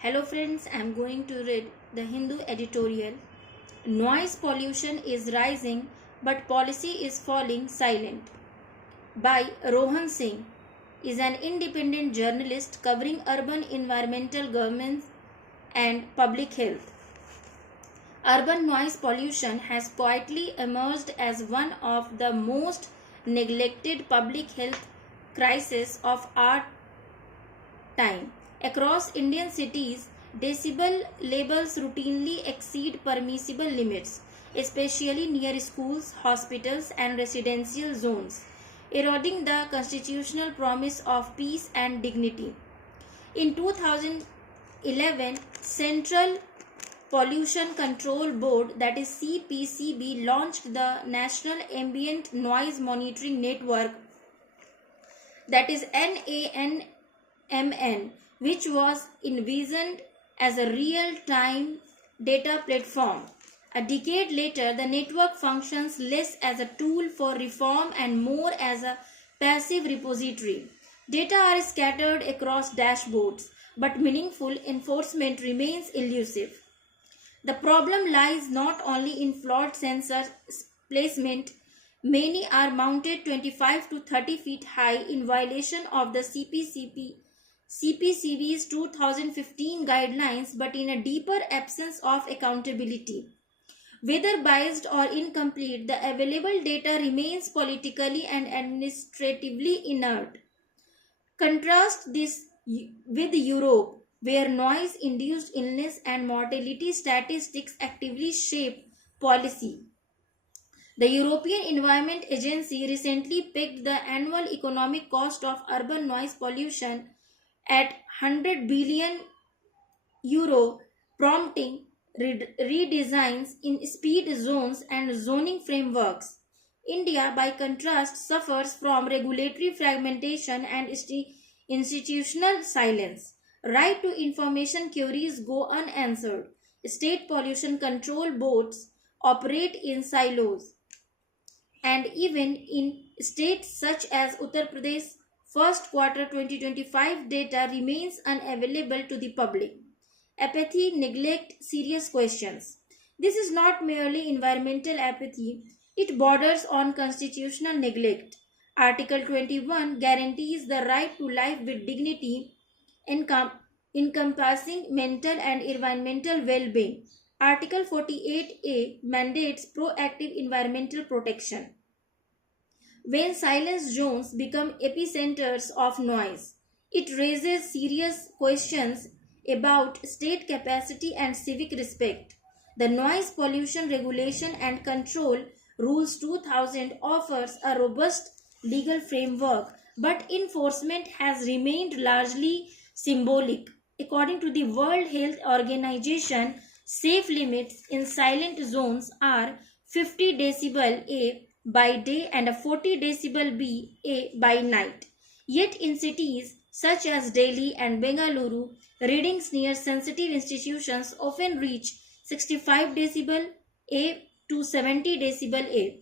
Hello friends, I am going to read the Hindu editorial. Noise pollution is rising but policy is falling silent by Rohan Singh is an independent journalist covering urban environmental governance and public health. Urban noise pollution has quietly emerged as one of the most neglected public health crises of our time. Across Indian cities, decibel levels routinely exceed permissible limits, especially near schools, hospitals, and residential zones, eroding the constitutional promise of peace and dignity. In 2011, Central Pollution Control Board, that is CPCB, launched the National Ambient Noise Monitoring Network, that is NANMN, which was envisioned as a real-time data platform. A decade later, the network functions less as a tool for reform and more as a passive repository. Data are scattered across dashboards, but meaningful enforcement remains elusive. The problem lies not only in flawed sensor placement. Many are mounted 25 to 30 feet high in violation of the CPCB's 2015 guidelines, but in a deeper absence of accountability. Whether biased or incomplete, the available data remains politically and administratively inert. Contrast this with Europe, where noise-induced illness and mortality statistics actively shape policy. The European Environment Agency recently pegged the annual economic cost of urban noise pollution at 100 billion euro, prompting redesigns in speed zones and zoning frameworks. India, by contrast, suffers from regulatory fragmentation and institutional silence. Right to information queries go unanswered. State pollution control boards operate in silos, and even in states such as Uttar Pradesh, first quarter 2025 data remains unavailable to the public. Apathy, neglect, serious questions. This is not merely environmental apathy, it borders on constitutional neglect. Article 21 guarantees the right to life with dignity, encompassing mental and environmental well-being. Article 48A mandates proactive environmental protection. When silence zones become epicenters of noise, it raises serious questions about state capacity and civic respect. The Noise Pollution Regulation and Control Rules 2000 offers a robust legal framework, but enforcement has remained largely symbolic. According to the World Health Organization, safe limits in silent zones are 50 decibel A by day and a 40 decibel A by night. Yet in cities such as Delhi and Bengaluru, readings near sensitive institutions often reach 65 decibel A to 70 decibel A.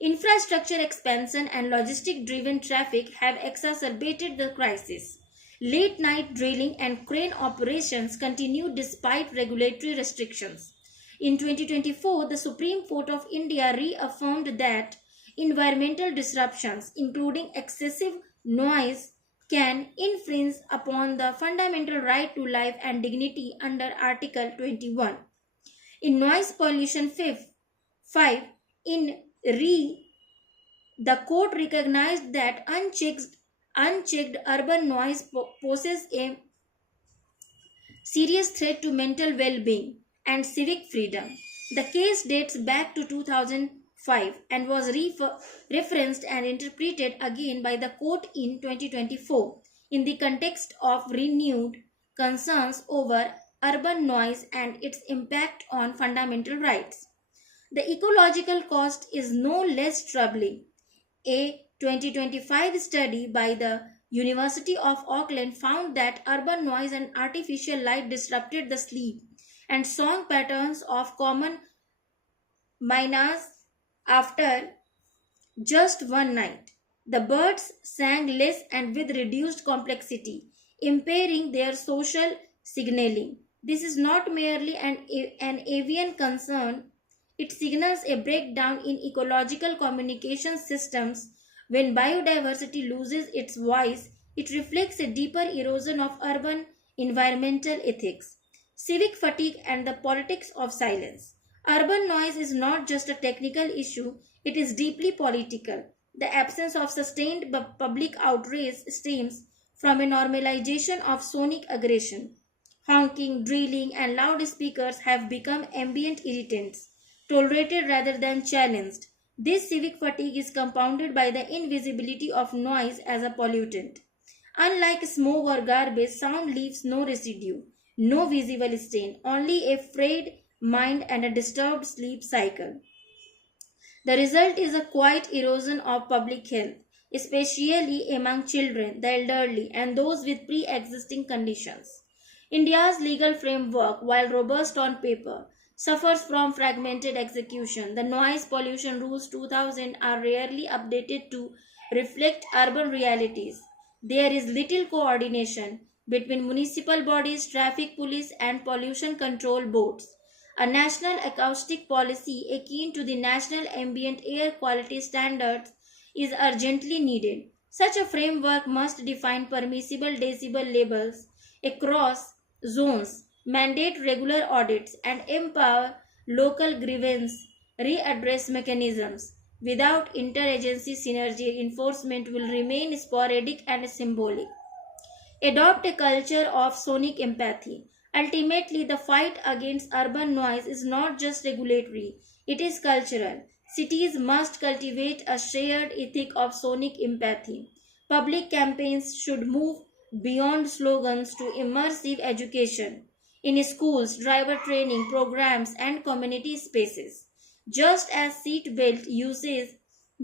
Infrastructure expansion and logistic driven traffic have exacerbated the crisis. Late night drilling and crane operations continue despite regulatory restrictions. In 2024, the Supreme Court of India reaffirmed that environmental disruptions, including excessive noise, can infringe upon the fundamental right to life and dignity under Article 21. In Noise Pollution 5, in Re, the court recognized that unchecked urban noise poses a serious threat to mental well-being and civic freedom. The case dates back to 2005 and was referenced and interpreted again by the court in 2024 in the context of renewed concerns over urban noise and its impact on fundamental rights. The ecological cost is no less troubling. A 2025 study by the University of Auckland found that urban noise and artificial light disrupted the sleep and song patterns of common miners after just one night. The birds sang less and with reduced complexity, impairing their social signaling. This is not merely an avian concern, it signals a breakdown in ecological communication systems. When biodiversity loses its voice, it reflects a deeper erosion of urban environmental ethics, civic fatigue, and the politics of silence. Urban noise is not just a technical issue, it is deeply political. The absence of sustained public outrage stems from a normalization of sonic aggression. Honking, drilling, and loudspeakers have become ambient irritants, tolerated rather than challenged. This civic fatigue is compounded by the invisibility of noise as a pollutant. Unlike smoke or garbage, sound leaves no residue, no visible stain, only a frayed mind and a disturbed sleep cycle. The result is a quiet erosion of public health, especially among children, the elderly, and those with pre existing conditions. India's legal framework, while robust on paper, suffers from fragmented execution. The noise pollution rules 2000 are rarely updated to reflect urban realities. There is little coordination between municipal bodies, traffic police, and pollution control boards. A national acoustic policy akin to the National Ambient Air Quality Standards is urgently needed. Such a framework must define permissible decibel levels across zones, mandate regular audits, and empower local grievance readdress mechanisms. Without interagency synergy, enforcement will remain sporadic and symbolic. Adopt a culture of sonic empathy. Ultimately, the fight against urban noise is not just regulatory, it is cultural. Cities must cultivate a shared ethic of sonic empathy. Public campaigns should move beyond slogans to immersive education in schools, driver training programs, and community spaces. Just as seatbelt usage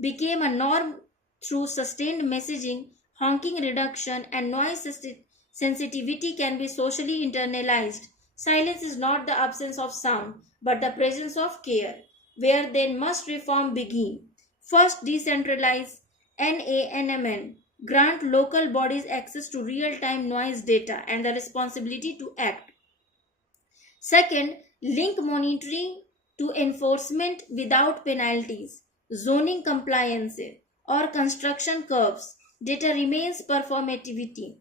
became a norm through sustained messaging, honking reduction, and noise sensitivity can be socially internalized. Silence is not the absence of sound, but the presence of care. Where then must reform begin? First, decentralize NANMN, grant local bodies access to real time noise data and the responsibility to act. Second, link monitoring to enforcement without penalties, zoning compliance, or construction curbs. Data remains performativity.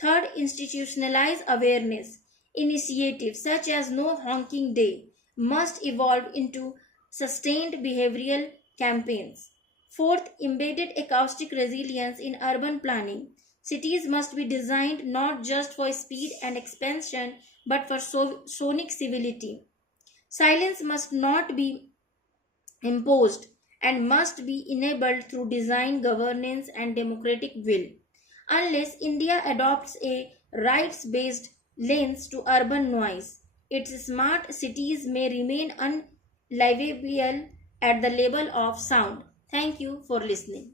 Third, institutionalize awareness. Initiatives such as No Honking Day must evolve into sustained behavioral campaigns. Fourth, embedded acoustic resilience in urban planning. Cities must be designed not just for speed and expansion but for sonic civility. Silence must not be imposed and must be enabled through design, governance, and democratic will. Unless India adopts a rights based lens to urban noise, its smart cities may remain unlivable at the level of sound. Thank you for listening.